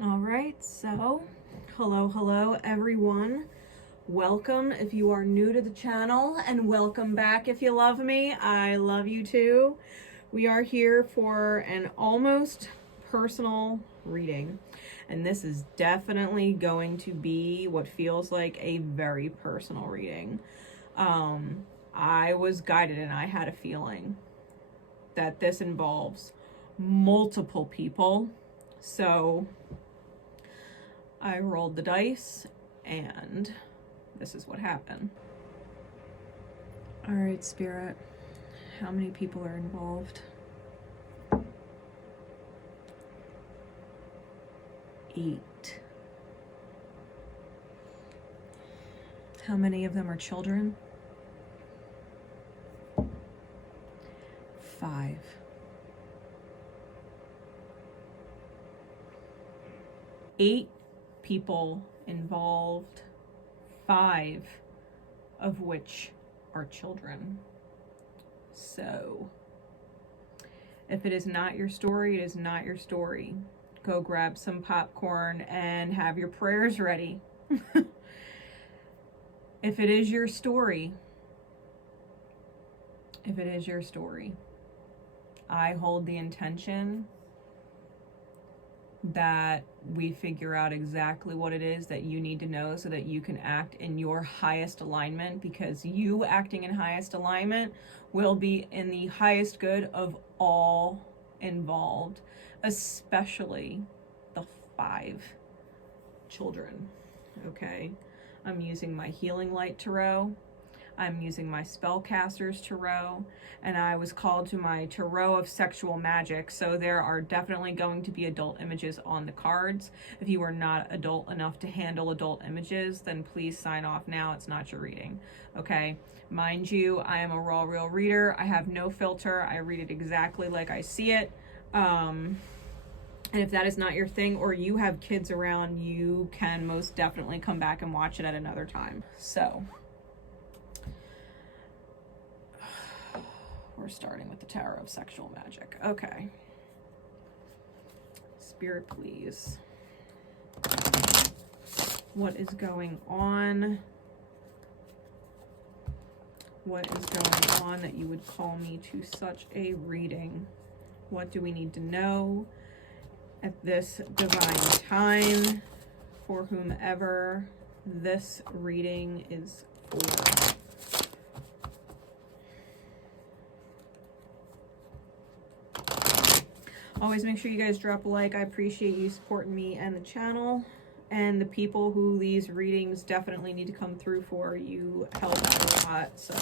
All right, so hello everyone. Welcome if you are new to the channel, and welcome back if you love me. I love you too. We are here for an almost personal reading, and this is definitely going to be what feels like a very personal reading. I was guided and I had a feeling that this involves multiple people. So I rolled the dice and this is what happened. All right, Spirit, how many people are involved? 8. How many of them are children? 5. Eight people involved, 5 of which are children. So if it is not your story, it is not your story. Go grab some popcorn and have your prayers ready. If it is your story, I hold the intention that we figure out exactly what it is that you need to know so that you can act in your highest alignment, because you acting in highest alignment will be in the highest good of all involved, especially the 5 children. Okay, I'm using my Healing Light Tarot. I'm using my Spellcaster's Tarot, and I was called to my Tarot of Sexual Magic, so there are definitely going to be adult images on the cards. If you are not adult enough to handle adult images, then please sign off now. It's not your reading, okay? Mind you, I am a raw, real reader. I have no filter. I read it exactly like I see it. And if that is not your thing, or you have kids around, you can most definitely come back and watch it at another time. So we're starting with the Tower of Sexual Magic. Okay. Spirit, please. What is going on? What is going on that you would call me to such a reading? What do we need to know at this divine time for whomever this reading is for? Always make sure you guys drop a like. I appreciate you supporting me and the channel, and the people who these readings definitely need to come through for. You help out a lot, so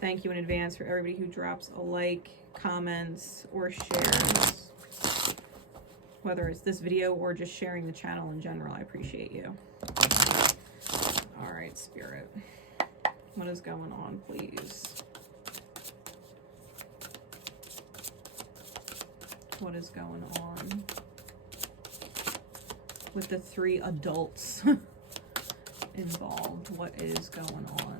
thank you in advance for everybody who drops a like, comments, or shares, whether it's this video or just sharing the channel in general. I appreciate you. All right, Spirit, what is going on, please? What is going on with the 3 adults involved? What is going on?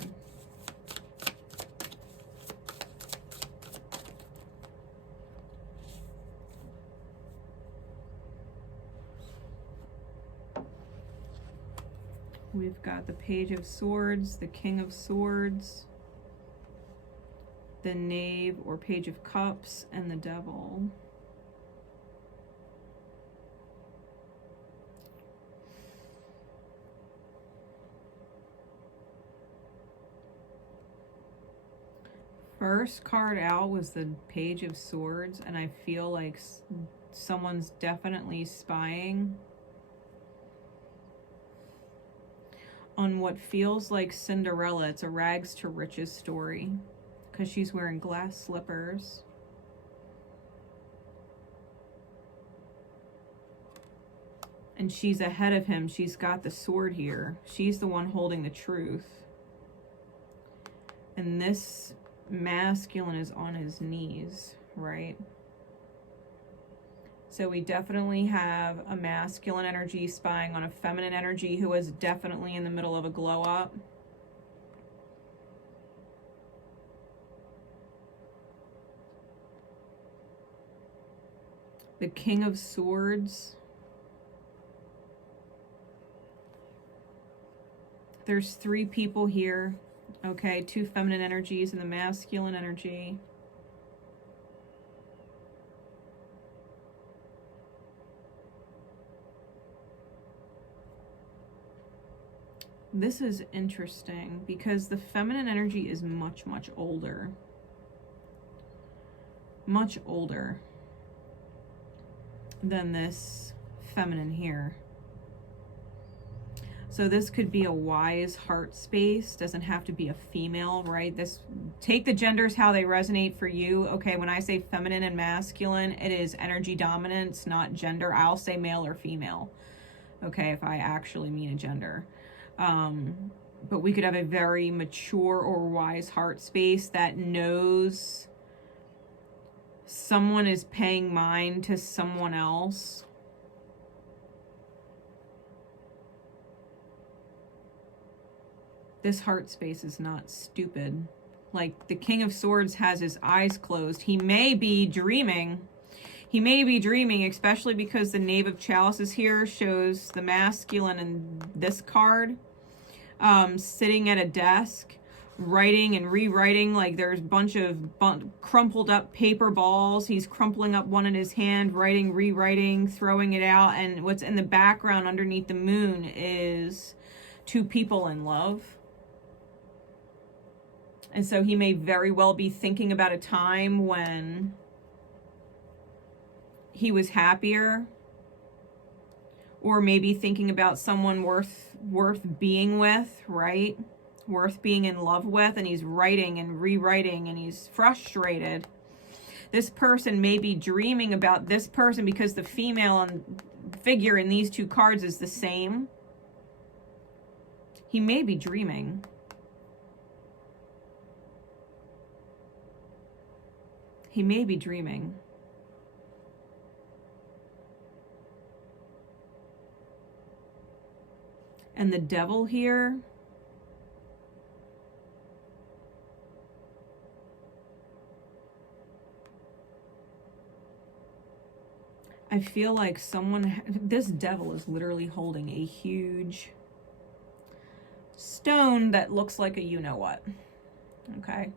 We've got the Page of Swords, the King of Swords, the Knave or Page of Cups, and the Devil. First card out was the Page of Swords, and I feel like someone's definitely spying on what feels like Cinderella. It's a rags to riches story because she's wearing glass slippers. And she's ahead of him. She's got the sword here. She's the one holding the truth. And this masculine is on his knees, right? So we definitely have a masculine energy spying on a feminine energy who is definitely in the middle of a glow up. The King of Swords There's 3 people here. Okay, 2 feminine energies and the masculine energy. This is interesting because the feminine energy is much, much older. Much older than this feminine here. So this could be a wise heart space, doesn't have to be a female, right? This, take the genders how they resonate for you. Okay, when I say feminine and masculine, it is energy dominance, not gender. I'll say male or female, okay, if I actually mean a gender. But we could have a very mature or wise heart space that knows someone is paying mind to someone else. This heart space is not stupid. Like the King of Swords has his eyes closed. He may be dreaming. He may be dreaming, especially because the Knave of Chalices here shows the masculine in this card. Sitting at a desk, writing and rewriting, like there's a bunch of crumpled up paper balls. He's crumpling up one in his hand, writing, rewriting, throwing it out. And what's in the background underneath the moon is 2 people in love. And so he may very well be thinking about a time when he was happier, or maybe thinking about someone worth being with, right? Worth being in love with, and he's writing and rewriting and he's frustrated. This person may be dreaming about this person because the female figure in these 2 cards is the same. He may be dreaming. He may be dreaming. And the devil here, I feel like this devil is literally holding a huge stone that looks like a you-know-what, okay?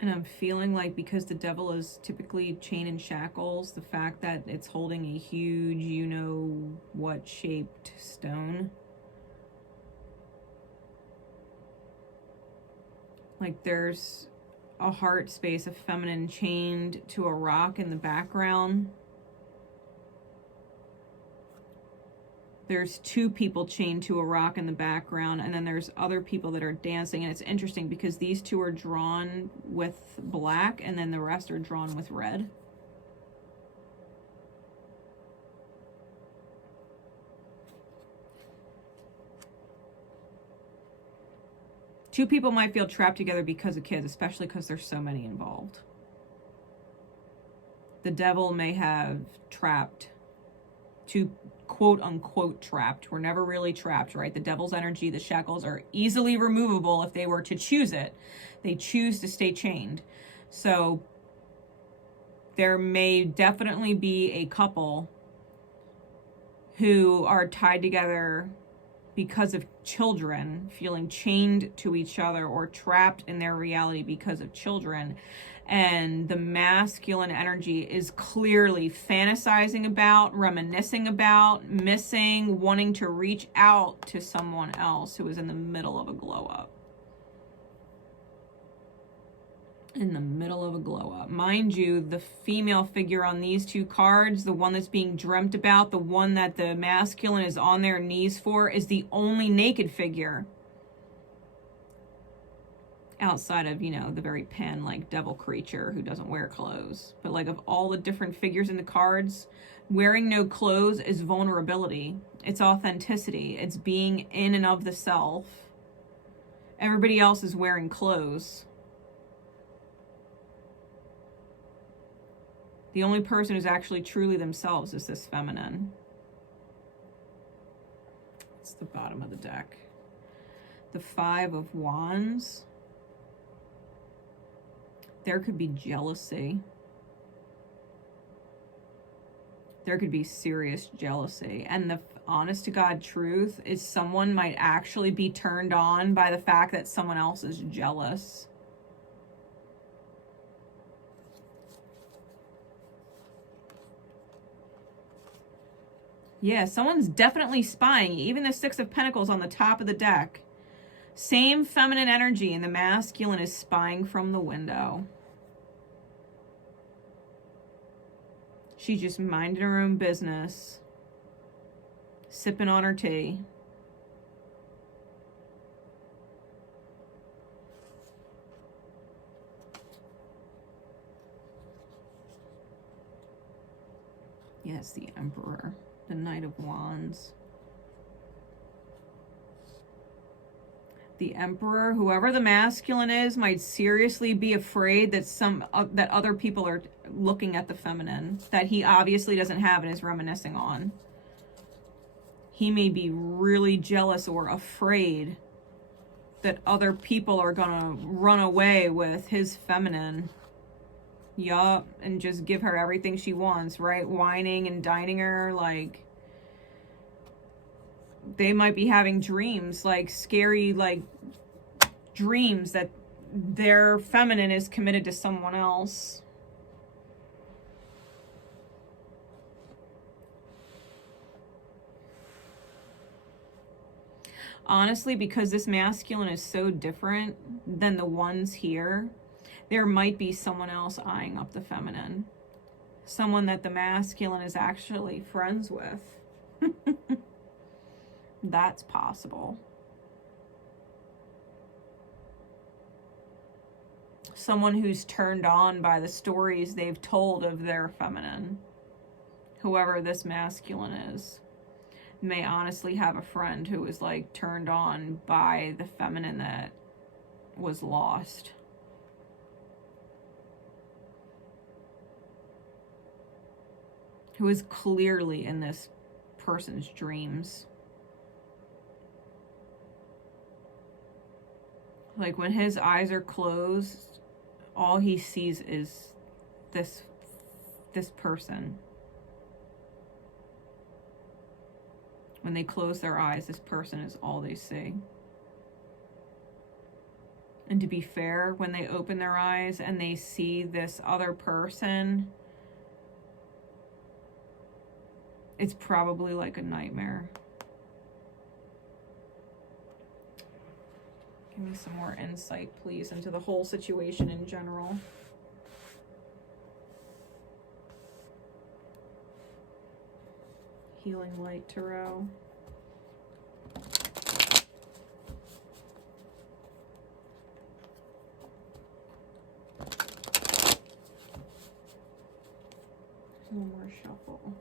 And I'm feeling like because the devil is typically chain and shackles, the fact that it's holding a huge, you-know-what shaped stone. Like there's a heart space, a feminine chained to a rock in the background. There's 2 people chained to a rock in the background, and then there's other people that are dancing. And it's interesting because these 2 are drawn with black, and then the rest are drawn with red. Two people might feel trapped together because of kids, especially because there's so many involved. The devil may have trapped 2 quote unquote trapped. We're never really trapped, right? The devil's energy, the shackles are easily removable if they were to choose it. They choose to stay chained. So there may definitely be a couple who are tied together because of children, feeling chained to each other or trapped in their reality because of children. And the masculine energy is clearly fantasizing about, reminiscing about, missing, wanting to reach out to someone else who is in the middle of a glow up. In the middle of a glow up. Mind you, the female figure on these 2 cards, the one that's being dreamt about, the one that the masculine is on their knees for, is the only naked figure. Outside of, the very like devil creature who doesn't wear clothes. But like of all the different figures in the cards, wearing no clothes is vulnerability. It's authenticity. It's being in and of the self. Everybody else is wearing clothes. The only person who's actually truly themselves is this feminine. the bottom of the deck. The Five of Wands. There could be jealousy. There could be serious jealousy. And the honest to God truth is someone might actually be turned on by the fact that someone else is jealous. Yeah, someone's definitely spying. Even the Six of Pentacles on the top of the deck. Same feminine energy, and the masculine is spying from the window. She's just minding her own business, sipping on her tea. Yes, the Emperor, the Knight of Wands. The Emperor, whoever the masculine is, might seriously be afraid that that other people are looking at the feminine that he obviously doesn't have and is reminiscing on. He may be really jealous or afraid that other people are gonna run away with his feminine. Yup, and just give her everything she wants, right? Whining and dining her, like... They might be having dreams, like scary, like dreams that their feminine is committed to someone else. Honestly, because this masculine is so different than the ones here, there might be someone else eyeing up the feminine. Someone that the masculine is actually friends with. That's possible. Someone who's turned on by the stories they've told of their feminine. Whoever this masculine is may honestly have a friend who is like turned on by the feminine that was lost. Who is clearly in this person's dreams. Like when his eyes are closed, all he sees is this person. When they close their eyes, this person is all they see. And to be fair, when they open their eyes and they see this other person, it's probably like a nightmare. Give me some more insight, please, into the whole situation in general. Healing Light Tarot. One more shuffle.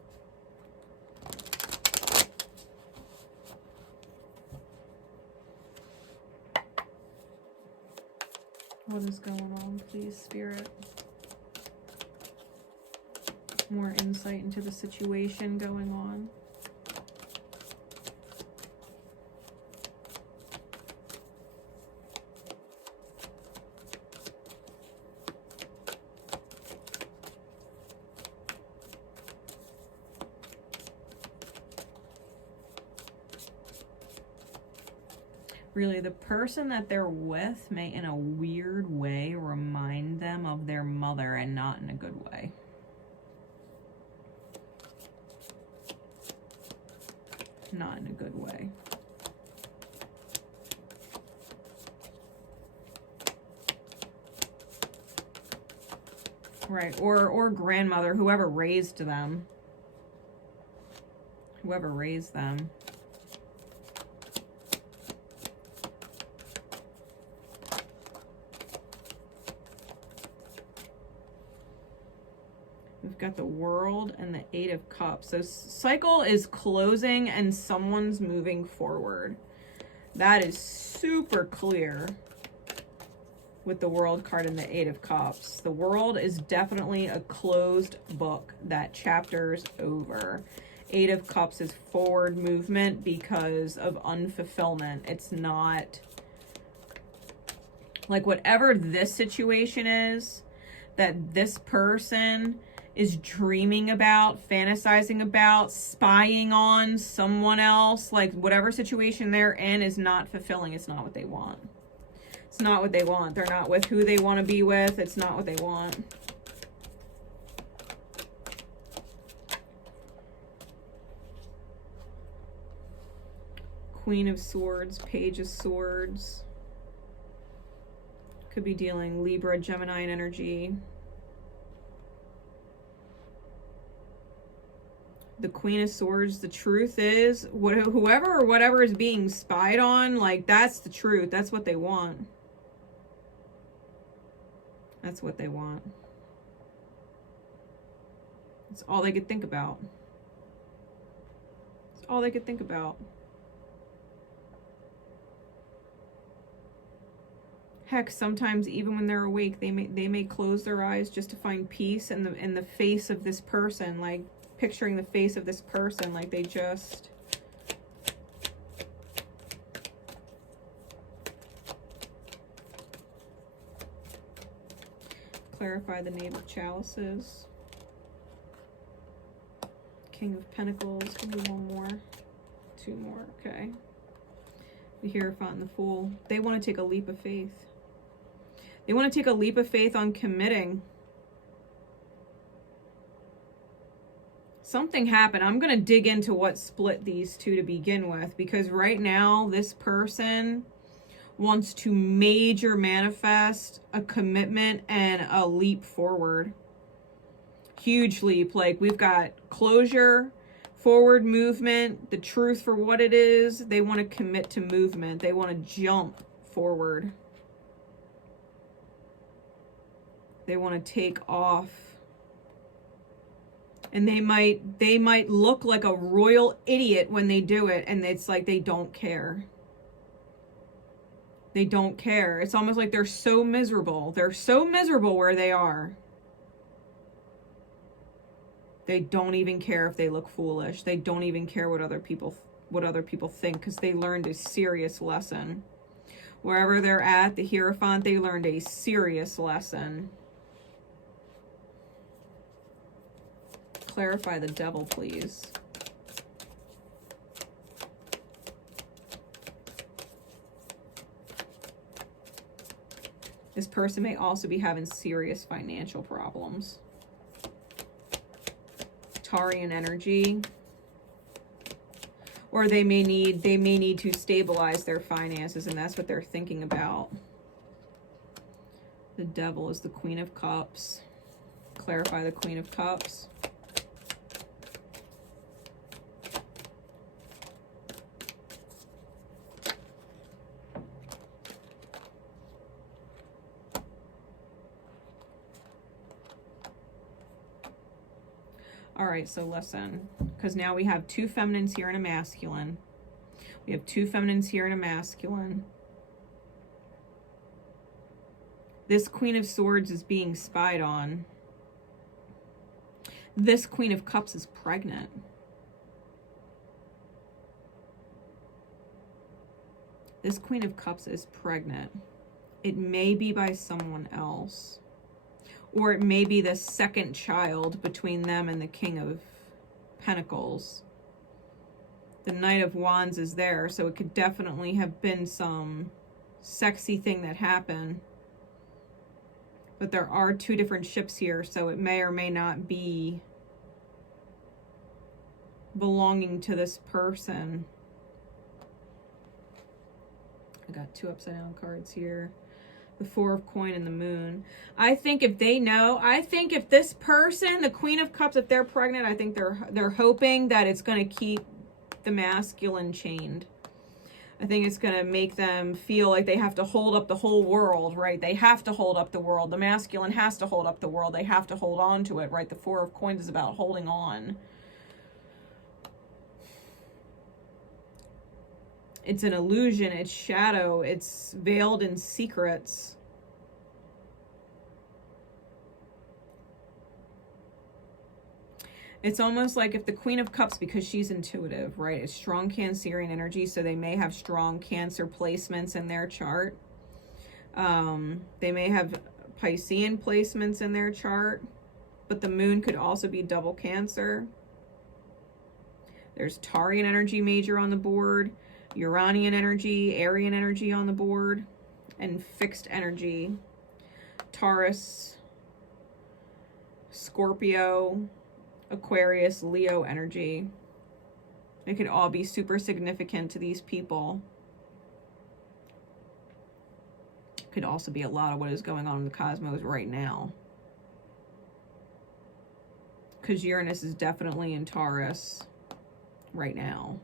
What is going on, please, Spirit? More insight into the situation going on. Really, the person that they're with may, in a weird way, remind them of their mother, and not in a good way. Not in a good way. Right, or grandmother, whoever raised them. Whoever raised them. We've got the World and the Eight of Cups. So cycle is closing and someone's moving forward. That is super clear with the World card and the Eight of Cups. The World is definitely a closed book. That chapter's over. Eight of Cups is forward movement because of unfulfillment. It's not like whatever this situation is that this person is dreaming about, fantasizing about, spying on someone else, like whatever situation they're in is not fulfilling. It's not what they want. It's not what they want. They're not with who they want to be with. It's not what they want. Queen of Swords, Page of Swords. Could be dealing Libra, Gemini energy. The Queen of Swords, the truth is, whoever or whatever is being spied on, like, that's the truth. That's what they want. That's what they want. It's all they could think about. It's all they could think about. Heck, sometimes even when they're awake, they may close their eyes just to find peace in the face of this person, like picturing the face of this person, like they just clarify the Knave of Chalices. King of Pentacles. Give me one more. Two more. Okay. The Hierophant and the Fool. They want to take a leap of faith. They want to take a leap of faith on committing. Something happened. I'm going to dig into what split these two to begin with, because right now this person wants to major manifest a commitment and a leap forward. Huge leap. Like, we've got closure, forward movement, the truth for what it is. They want to commit to movement. They want to jump forward. They want to take off. And they might look like a royal idiot when they do it, and it's like they don't care. They don't care. It's almost like they're so miserable. They're so miserable where they are. They don't even care if they look foolish. They don't even care what other people think, because they learned a serious lesson. Wherever they're at, the Hierophant, they learned a serious lesson. Clarify the Devil, please. This person may also be having serious financial problems. Taurean energy. Or they may need to stabilize their finances, and that's what they're thinking about. The Devil is the Queen of Cups. Clarify the Queen of Cups. All right, so listen, because now we have two feminines here and a masculine. We have two feminines here and a masculine. This Queen of Swords is being spied on. This Queen of Cups is pregnant. This Queen of Cups is pregnant. It may be by someone else. Or it may be the second child between them and the King of Pentacles. The Knight of Wands is there, so it could definitely have been some sexy thing that happened. But there are two different ships here, so it may or may not be belonging to this person. I got two upside down cards here. The Four of Coin and the Moon. I think if they know, I think if this person, the Queen of Cups, if they're pregnant, I think they're hoping that it's going to keep the masculine chained. I think it's going to make them feel like they have to hold up the whole world, right? They have to hold up the world. The masculine has to hold up the world. They have to hold on to it, right? The Four of Coins is about holding on. It's an illusion, it's shadow, it's veiled in secrets. It's almost like if the Queen of Cups, because she's intuitive, right? It's strong Cancerian energy, so they may have strong Cancer placements in their chart. They may have Piscean placements in their chart, but the moon could also be double Cancer. There's Taurian energy major on the board, Uranian energy, Arian energy on the board, and fixed energy, Taurus, Scorpio, Aquarius, Leo energy. It could all be super significant to these people. Could also be a lot of what is going on in the cosmos right now. Because Uranus is definitely in Taurus right now.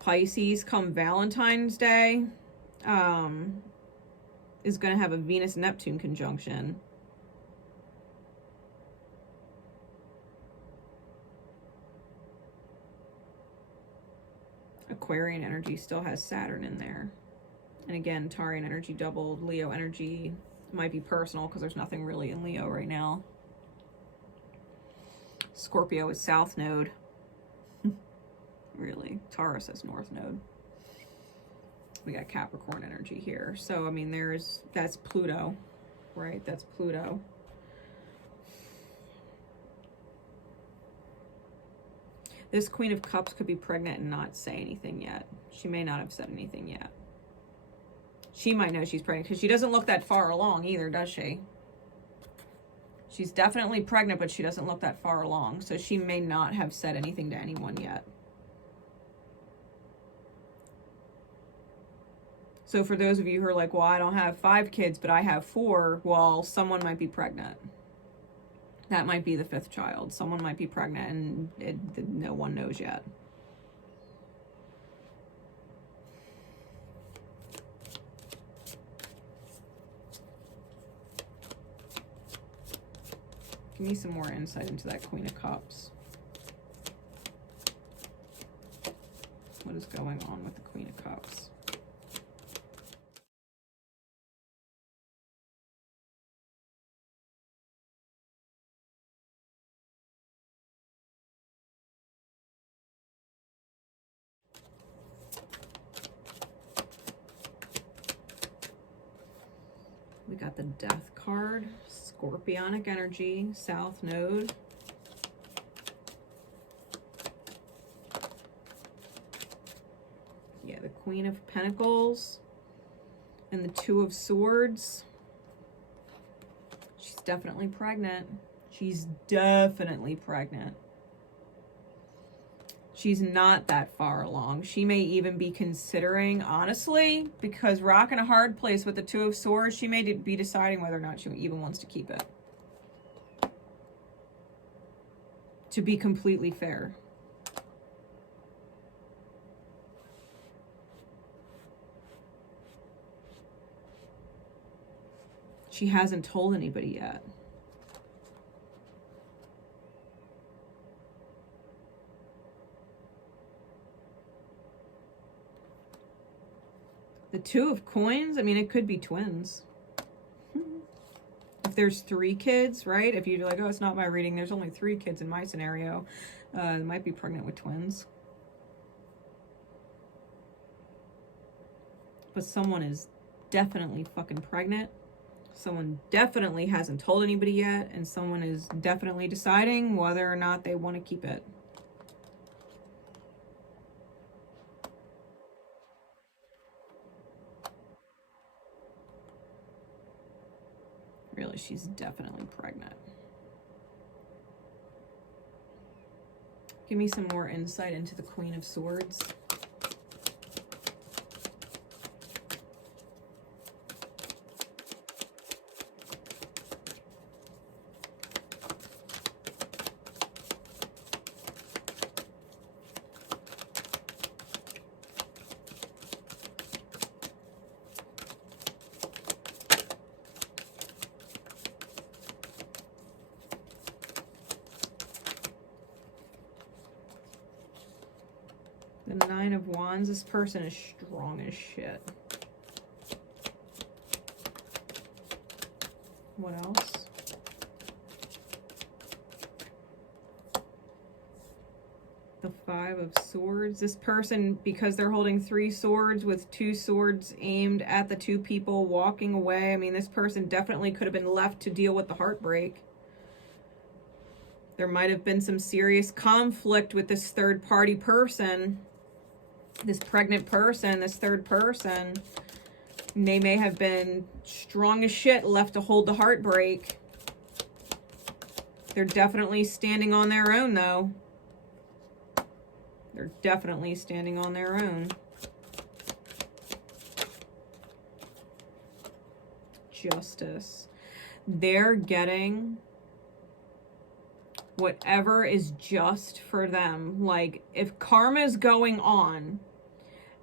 Pisces, come Valentine's Day, is going to have a Venus-Neptune conjunction. Aquarian energy still has Saturn in there. And again, Taurian energy doubled. Leo energy might be personal because there's nothing really in Leo right now. Scorpio is South Node. Really. Taurus is North Node. We got Capricorn energy here. So, I mean, that's Pluto, right? That's Pluto. This Queen of Cups could be pregnant and not say anything yet. She may not have said anything yet. She might know she's pregnant because she doesn't look that far along either, does she? She's definitely pregnant, but she doesn't look that far along. So she may not have said anything to anyone yet. So for those of you who are like, well, I don't have 5 kids, but I have 4. Well, someone might be pregnant. That might be the 5th child. Someone might be pregnant and no one knows yet. Give me some more insight into that Queen of Cups. What is going on with the Queen of Cups? We got the Death card, Scorpionic energy, South Node. Yeah, the Queen of Pentacles and the Two of Swords. She's definitely pregnant. She's definitely pregnant. She's not that far along. She may even be considering, honestly, because rock in a hard place with the Two of Swords, she may be deciding whether or not she even wants to keep it. To be completely fair. She hasn't told anybody yet. The Two of Coins, I mean, it could be twins. If there's 3 kids, right? If you're like, oh, it's not my reading, there's only 3 kids in my scenario, they might be pregnant with twins. But someone is definitely fucking pregnant. Someone definitely hasn't told anybody yet, and someone is definitely deciding whether or not they want to keep it. Really, she's definitely pregnant. Give me some more insight into the Queen of Swords. The Nine of Wands, this person is strong as shit. What else? The Five of Swords. This person, because they're holding 3 swords with 2 swords aimed at the 2 people walking away. I mean, this person definitely could have been left to deal with the heartbreak. There might have been some serious conflict with this third party person. This pregnant person, this third person. And they may have been strong as shit, left to hold the heartbreak. They're definitely standing on their own, though. They're definitely standing on their own. Justice. They're getting whatever is just for them. Like, if karma is going on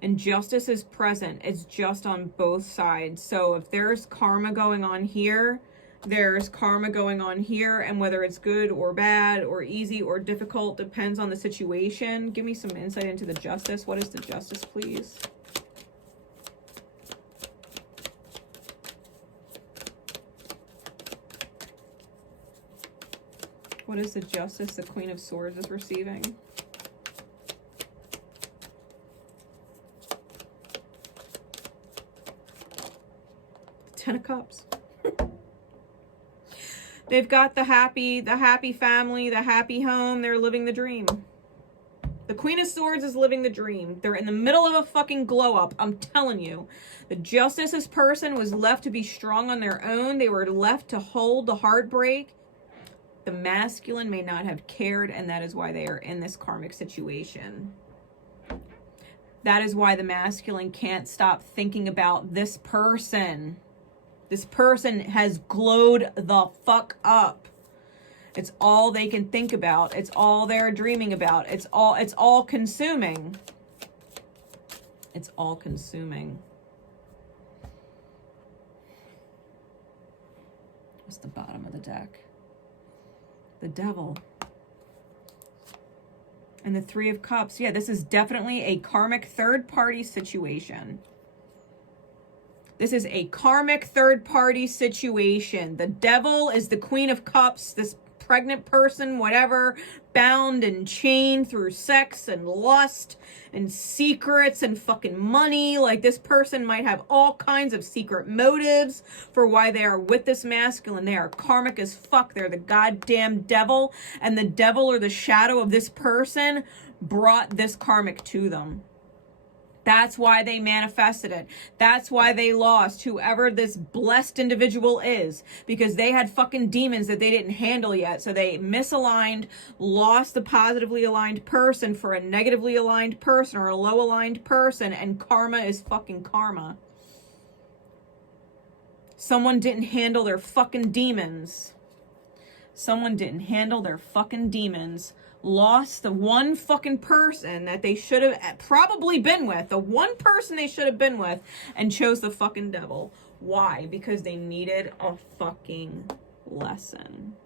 and justice is present, it's just on both sides. So if there's karma going on here, there's karma going on here, and whether it's good or bad or easy or difficult depends on the situation. Give me some insight into the justice. What is the justice, please? What is the justice the Queen of Swords is receiving? Ten of Cups. They've got the happy family, the happy home. They're living the dream. The Queen of Swords is living the dream. They're in the middle of a fucking glow up. I'm telling you. The Justice's person was left to be strong on their own. They were left to hold the heartbreak. The masculine may not have cared, and that is why they are in this karmic situation. That is why the masculine can't stop thinking about this person. This person has glowed the fuck up. It's all they can think about. It's all they're dreaming about. It's all consuming. It's all consuming. What's the bottom of the deck? The Devil. And the Three of Cups. Yeah, this is definitely a karmic third-party situation. This is a karmic third-party situation. The Devil is the Queen of Cups, this pregnant person, whatever, bound and chained through sex and lust and secrets and fucking money. Like, this person might have all kinds of secret motives for why they are with this masculine. They are karmic as fuck. They're the goddamn devil, and the devil or the shadow of this person brought this karmic to them. That's why they manifested it. That's why they lost whoever this blessed individual is, because they had fucking demons that they didn't handle yet. So they misaligned, lost the positively aligned person for a negatively aligned person or a low aligned person, and karma is fucking karma. Someone didn't handle their fucking demons. Someone didn't handle their fucking demons. Lost the one fucking person that they should have probably been with. The one person they should have been with, and chose the fucking devil. Why? Because they needed a fucking lesson.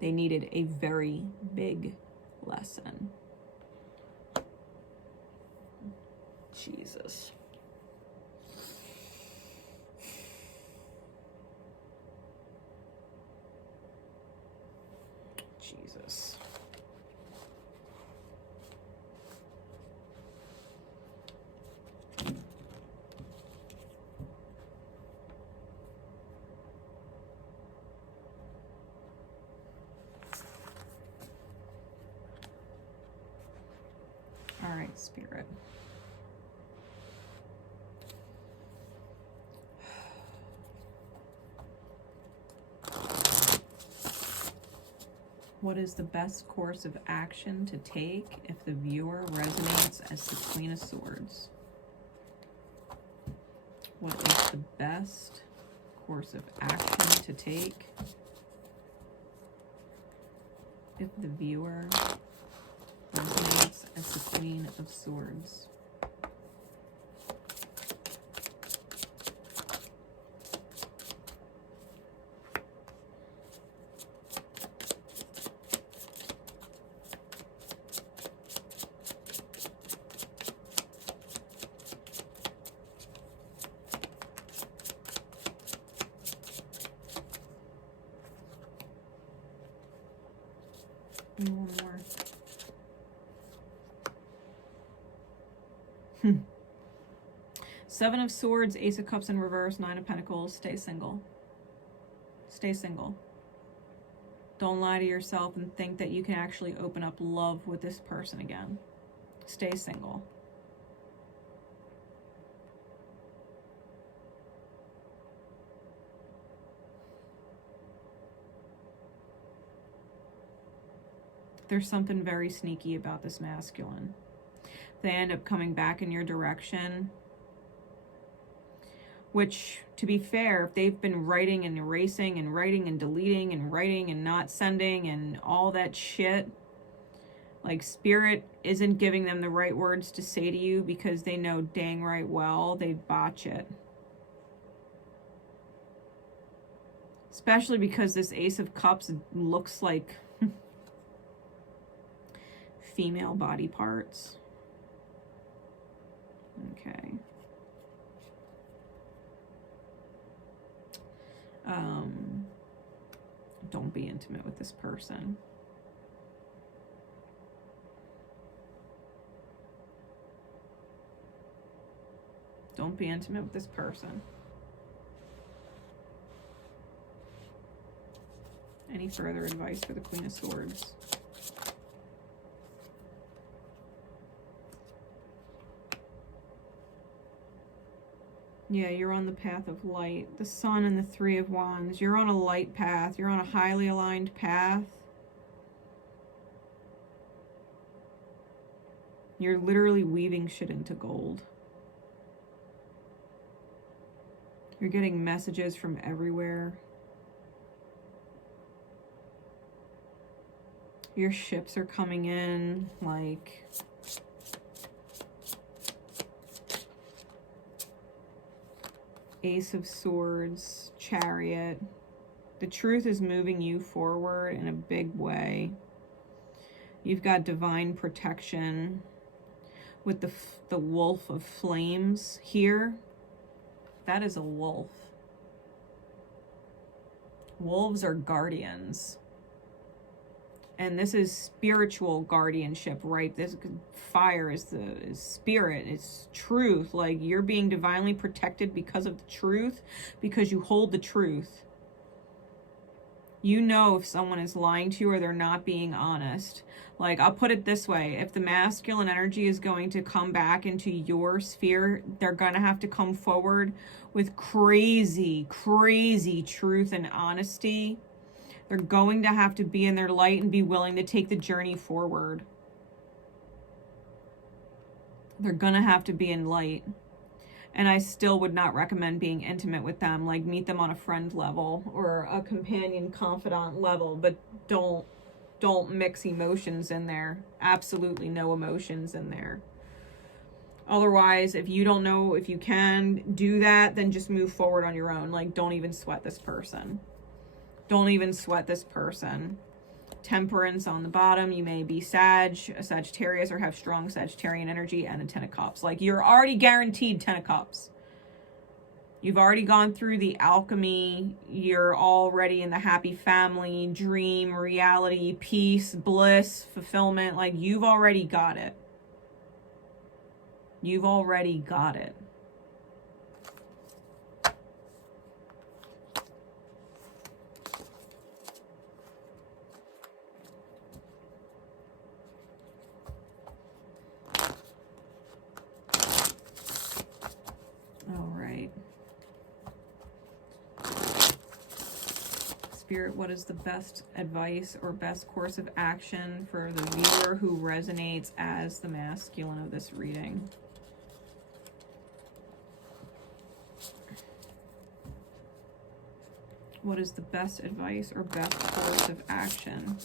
They needed a very big lesson. Jesus. Jesus. All right, Spirit. What is the best course of action to take if the viewer resonates as the Queen of Swords? What is the best course of action to take if the viewer resonates as the Queen of Swords? Give me one more. Seven of Swords, Ace of Cups in reverse, Nine of Pentacles. Stay single. Stay single. Don't lie to yourself and think that you can actually open up love with this person again. Stay single. There's something very sneaky about this masculine. They end up coming back in your direction. Which, to be fair, if they've been writing and erasing and writing and deleting and writing and not sending and all that shit, like, Spirit isn't giving them the right words to say to you because they know dang right well they'd botch it. Especially because this Ace of Cups looks like female body parts. Okay. Don't be intimate with this person. Don't be intimate with this person. Any further advice for the Queen of Swords? Yeah, you're on the path of light. The Sun and the Three of Wands. You're on a light path. You're on a highly aligned path. You're literally weaving shit into gold. You're getting messages from everywhere. Your ships are coming in, like... Ace of Swords, Chariot. The truth is moving you forward in a big way. You've got divine protection with the Wolf of Flames here. That is a wolf. Wolves are guardians. And this is spiritual guardianship, right? This fire is spirit, it's truth. Like, you're being divinely protected because of the truth, because you hold the truth. You know if someone is lying to you or they're not being honest. Like, I'll put it this way. If the masculine energy is going to come back into your sphere, they're going to have to come forward with crazy, crazy truth and honesty. They're going to have to be in their light and be willing to take the journey forward. They're going to have to be in light. And I still would not recommend being intimate with them. Like, meet them on a friend level or a companion, confidant level. But don't mix emotions in there. Absolutely no emotions in there. Otherwise, if you don't know if you can do that, then just move forward on your own. Like, don't even sweat this person. Don't even sweat this person. Temperance on the bottom. You may be a Sagittarius, or have strong Sagittarian energy, and a Ten of Cups. Like, you're already guaranteed Ten of Cups. You've already gone through the alchemy. You're already in the happy family, dream, reality, peace, bliss, fulfillment. Like, you've already got it. You've already got it. Spirit, what is the best advice or best course of action for the viewer who resonates as the masculine of this reading? What is the best advice or best course of action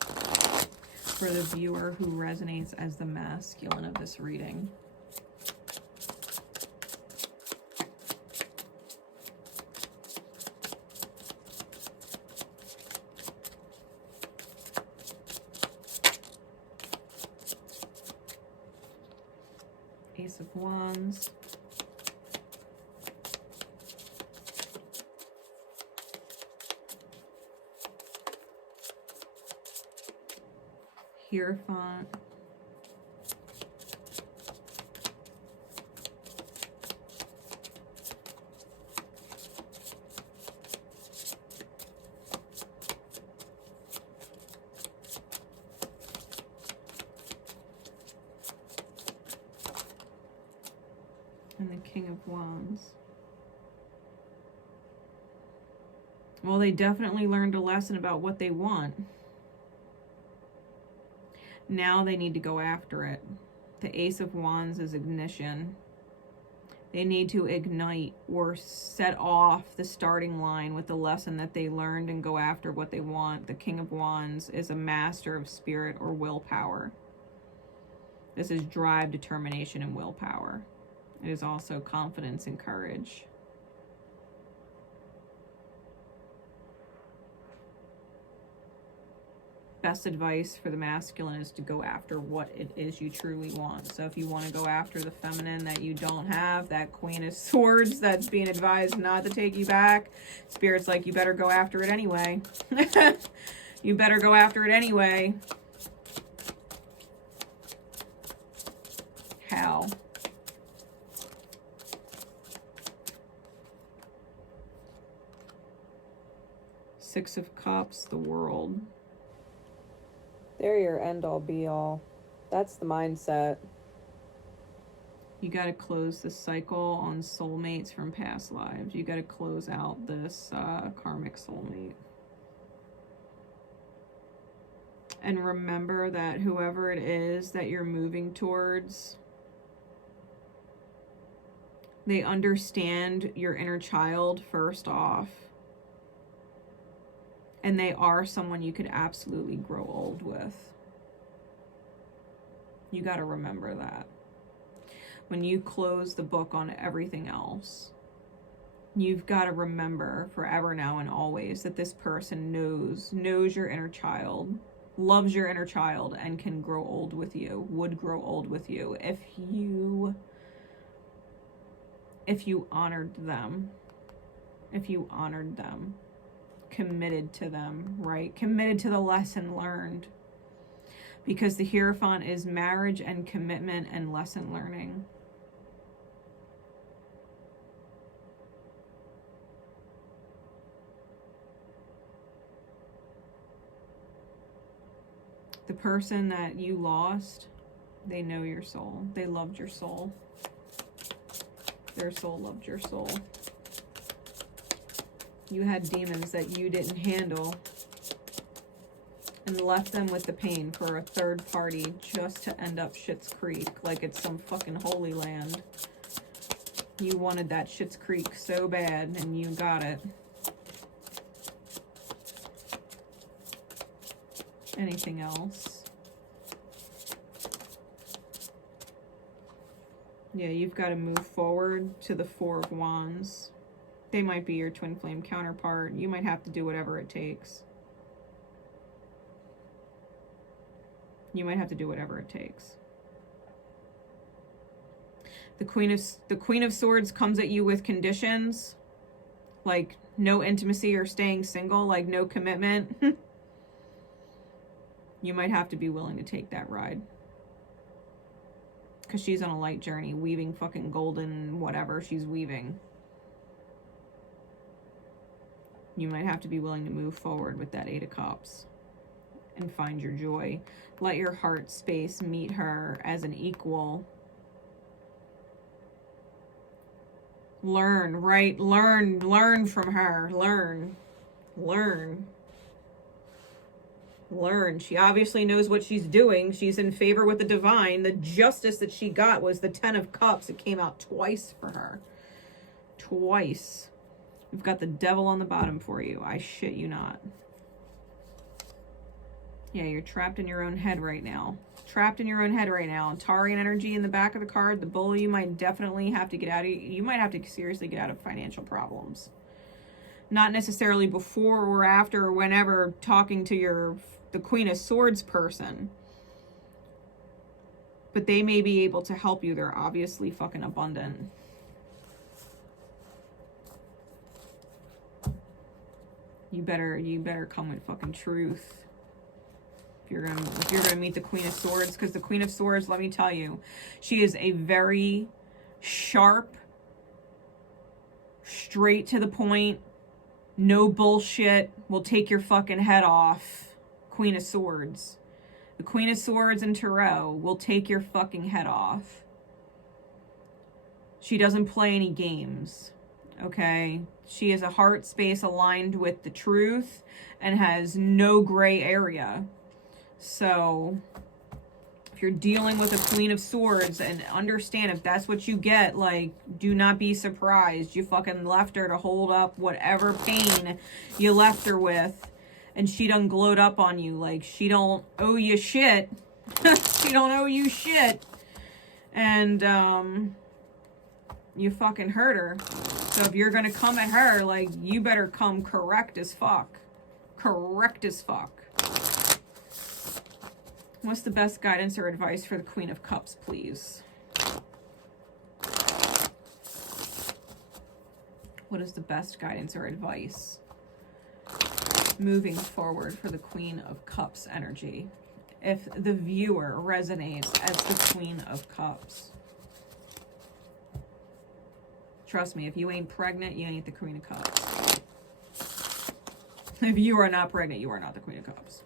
for the viewer who resonates as the masculine of this reading? Ace of Wands. Hierophant. And the King of Wands. Well, they definitely learned a lesson about what they want. Now they need to go after it. The Ace of Wands is ignition. They need to ignite or set off the starting line with the lesson that they learned and go after what they want. The King of Wands is a master of spirit or willpower. This is drive, determination, and willpower. It is also confidence and courage. Best advice for the masculine is to go after what it is you truly want. So if you want to go after the feminine that you don't have, that Queen of Swords that's being advised not to take you back, Spirit's like, you better go after it anyway. You better go after it anyway. How? Six of Cups, the World. They're your end-all, be-all. That's the mindset. You got to close the cycle on soulmates from past lives. You got to close out this karmic soulmate. And remember that whoever it is that you're moving towards, they understand your inner child first off. And they are someone you could absolutely grow old with. You got to remember that. When you close the book on everything else, you've got to remember forever now and always that this person knows your inner child, loves your inner child, and can grow old with you, would grow old with you if you honored them, committed to them, right? Committed to the lesson learned. Because the Hierophant is marriage and commitment and lesson learning. The person that you lost, they know your soul. They loved your soul. Their soul loved your soul. You had demons that you didn't handle and left them with the pain for a third party just to end up Schitt's Creek like it's some fucking holy land. You wanted that Schitt's Creek so bad and you got it. Anything else? Yeah, you've got to move forward to the Four of Wands. They might be your twin flame counterpart. You might have to do whatever it takes. You might have to do whatever it takes. The Queen of Swords comes at you with conditions, like no intimacy or staying single, like no commitment. You might have to be willing to take that ride. Because she's on a light journey, weaving fucking golden whatever she's weaving. You might have to be willing to move forward with that Eight of Cups and find your joy. Let your heart space meet her as an equal. Learn, right? Learn from her. Learn. She obviously knows what she's doing. She's in favor with the divine. The justice that she got was the Ten of Cups. It came out twice for her. Twice. We've got the devil on the bottom for you. I shit you not. Yeah, you're trapped in your own head right now. Tarian energy in the back of the card. The bull, you might definitely have to get out of. You might have to seriously get out of financial problems. Not necessarily before or after or whenever talking to the Queen of Swords person. But they may be able to help you. They're obviously fucking abundant. You better come with fucking truth. If you're gonna meet the Queen of Swords, because the Queen of Swords, let me tell you, she is a very sharp, straight to the point, no bullshit, will take your fucking head off Queen of Swords. The Queen of Swords in Tarot will take your fucking head off. She doesn't play any games, okay? She is a heart space aligned with the truth and has no gray area. So if you're dealing with a Queen of Swords, and understand, if that's what you get, like, do not be surprised. You fucking left her to hold up whatever pain you left her with, and she done glowed up on you. Like, she don't owe you shit. She don't owe you shit. And you fucking hurt her. So if you're gonna come at her, like, you better come correct as fuck. Correct as fuck. What's the best guidance or advice for the Queen of Cups, please? What is the best guidance or advice moving forward for the Queen of Cups energy? If the viewer resonates as the Queen of Cups. Trust me, if you ain't pregnant, you ain't the Queen of Cups. If you are not pregnant, you are not the Queen of Cups.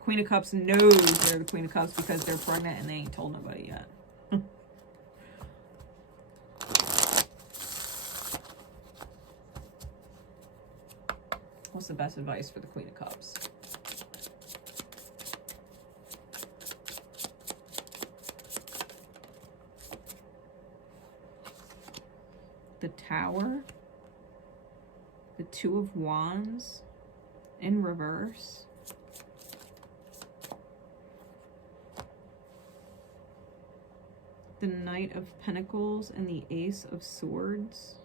Queen of Cups knows they're the Queen of Cups because they're pregnant and they ain't told nobody yet. What's the best advice for the Queen of Cups? The Tower, the Two of Wands in reverse, the Knight of Pentacles and the Ace of Swords,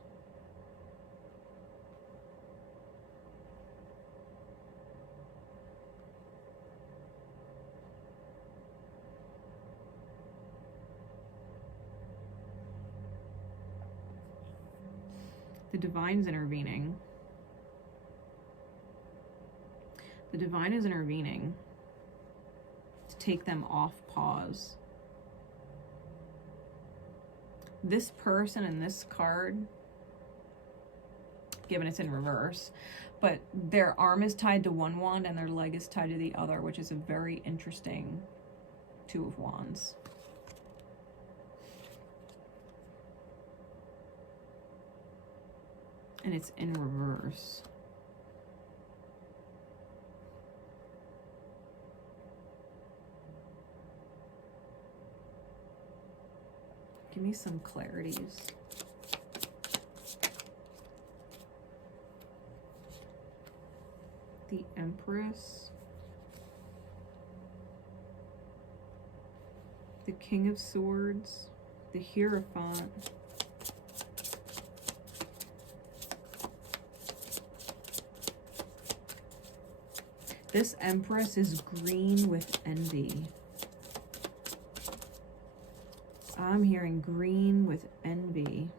the Divine's intervening. The Divine is intervening to take them off pause. This person in this card, given it's in reverse, but their arm is tied to one wand and their leg is tied to the other, which is a very interesting Two of Wands. And it's in reverse. Give me some clarities. The Empress. The King of Swords. The Hierophant. This Empress is green with envy. I'm hearing green with envy.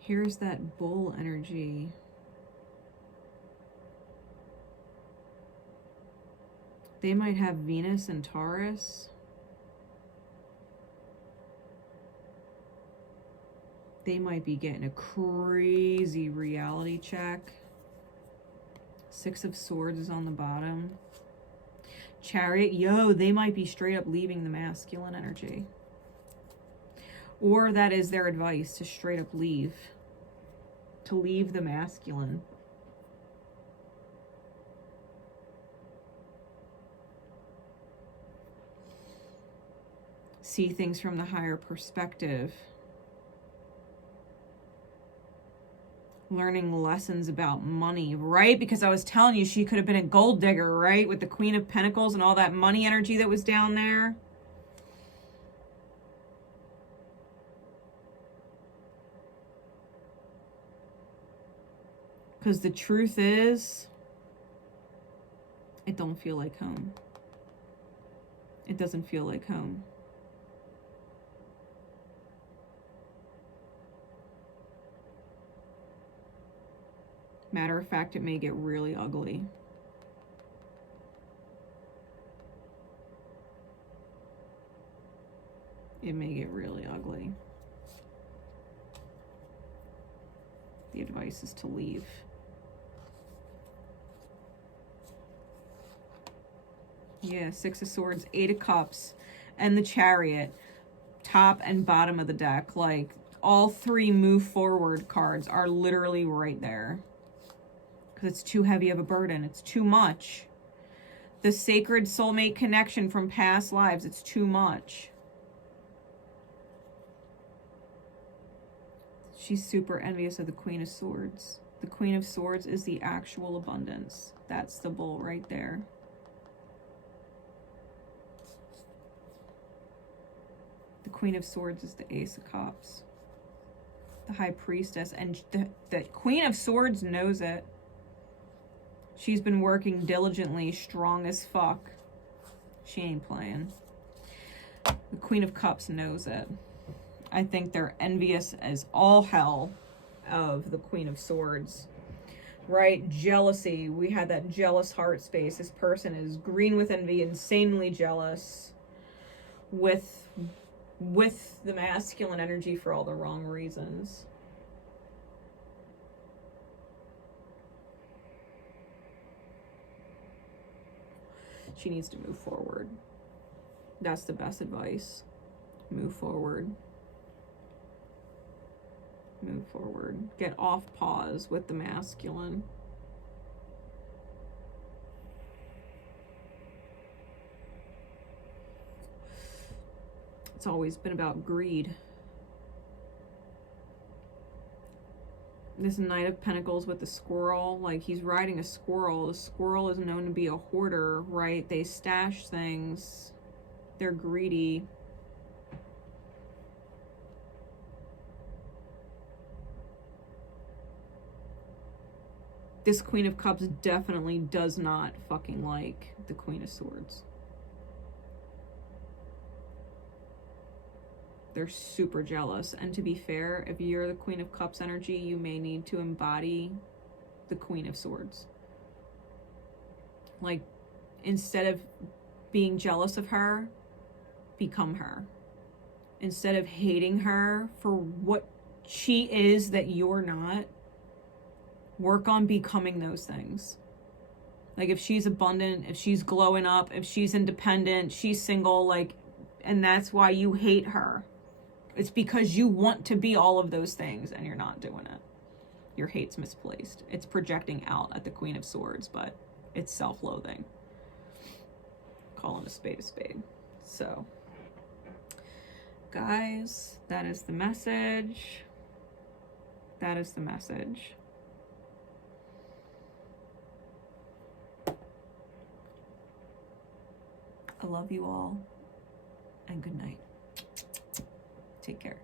Here's that bull energy. They might have Venus and Taurus. They might be getting a crazy reality check. Six of Swords is on the bottom. Chariot, yo, they might be straight up leaving the masculine energy. Or that is their advice, to straight up leave. To leave the masculine. See things from the higher perspective. Learning lessons about money, right? Because I was telling you, she could have been a gold digger, right? With the Queen of Pentacles and all that money energy that was down there. Because the truth is, it don't feel like home. It doesn't feel like home. Matter of fact, it may get really ugly. It may get really ugly. The advice is to leave. Yeah, Six of Swords, Eight of Cups, and the Chariot. Top and bottom of the deck. Like, all three move forward cards are literally right there. Because it's too heavy of a burden. It's too much. The sacred soulmate connection from past lives. It's too much. She's super envious of the Queen of Swords. The Queen of Swords is the actual abundance. That's the bull right there. The Queen of Swords is the Ace of Cups. The High Priestess. And the Queen of Swords knows it. She's been working diligently, strong as fuck. She ain't playing. The Queen of Cups knows it. I think they're envious as all hell of the Queen of Swords. Right? Jealousy. We had that jealous heart space. This person is green with envy, insanely jealous with the masculine energy for all the wrong reasons. She needs to move forward. That's the best advice. Move forward. Move forward. Get off pause with the masculine. It's always been about greed. This Knight of Pentacles with the squirrel, like he's riding a squirrel. The squirrel is known to be a hoarder, right? They stash things. They're greedy. This Queen of Cups definitely does not fucking like the Queen of Swords. They're super jealous. And to be fair, if you're the Queen of Cups energy, you may need to embody the Queen of Swords. Like, instead of being jealous of her, become her. Instead of hating her for what she is that you're not, work on becoming those things. Like, if she's abundant, if she's glowing up, if she's independent, she's single, like, and that's why you hate her. It's because you want to be all of those things and you're not doing it. Your hate's misplaced. It's projecting out at the Queen of Swords, but it's self-loathing. Calling a spade a spade. So, guys, that is the message. That is the message. I love you all, and good night. Take care.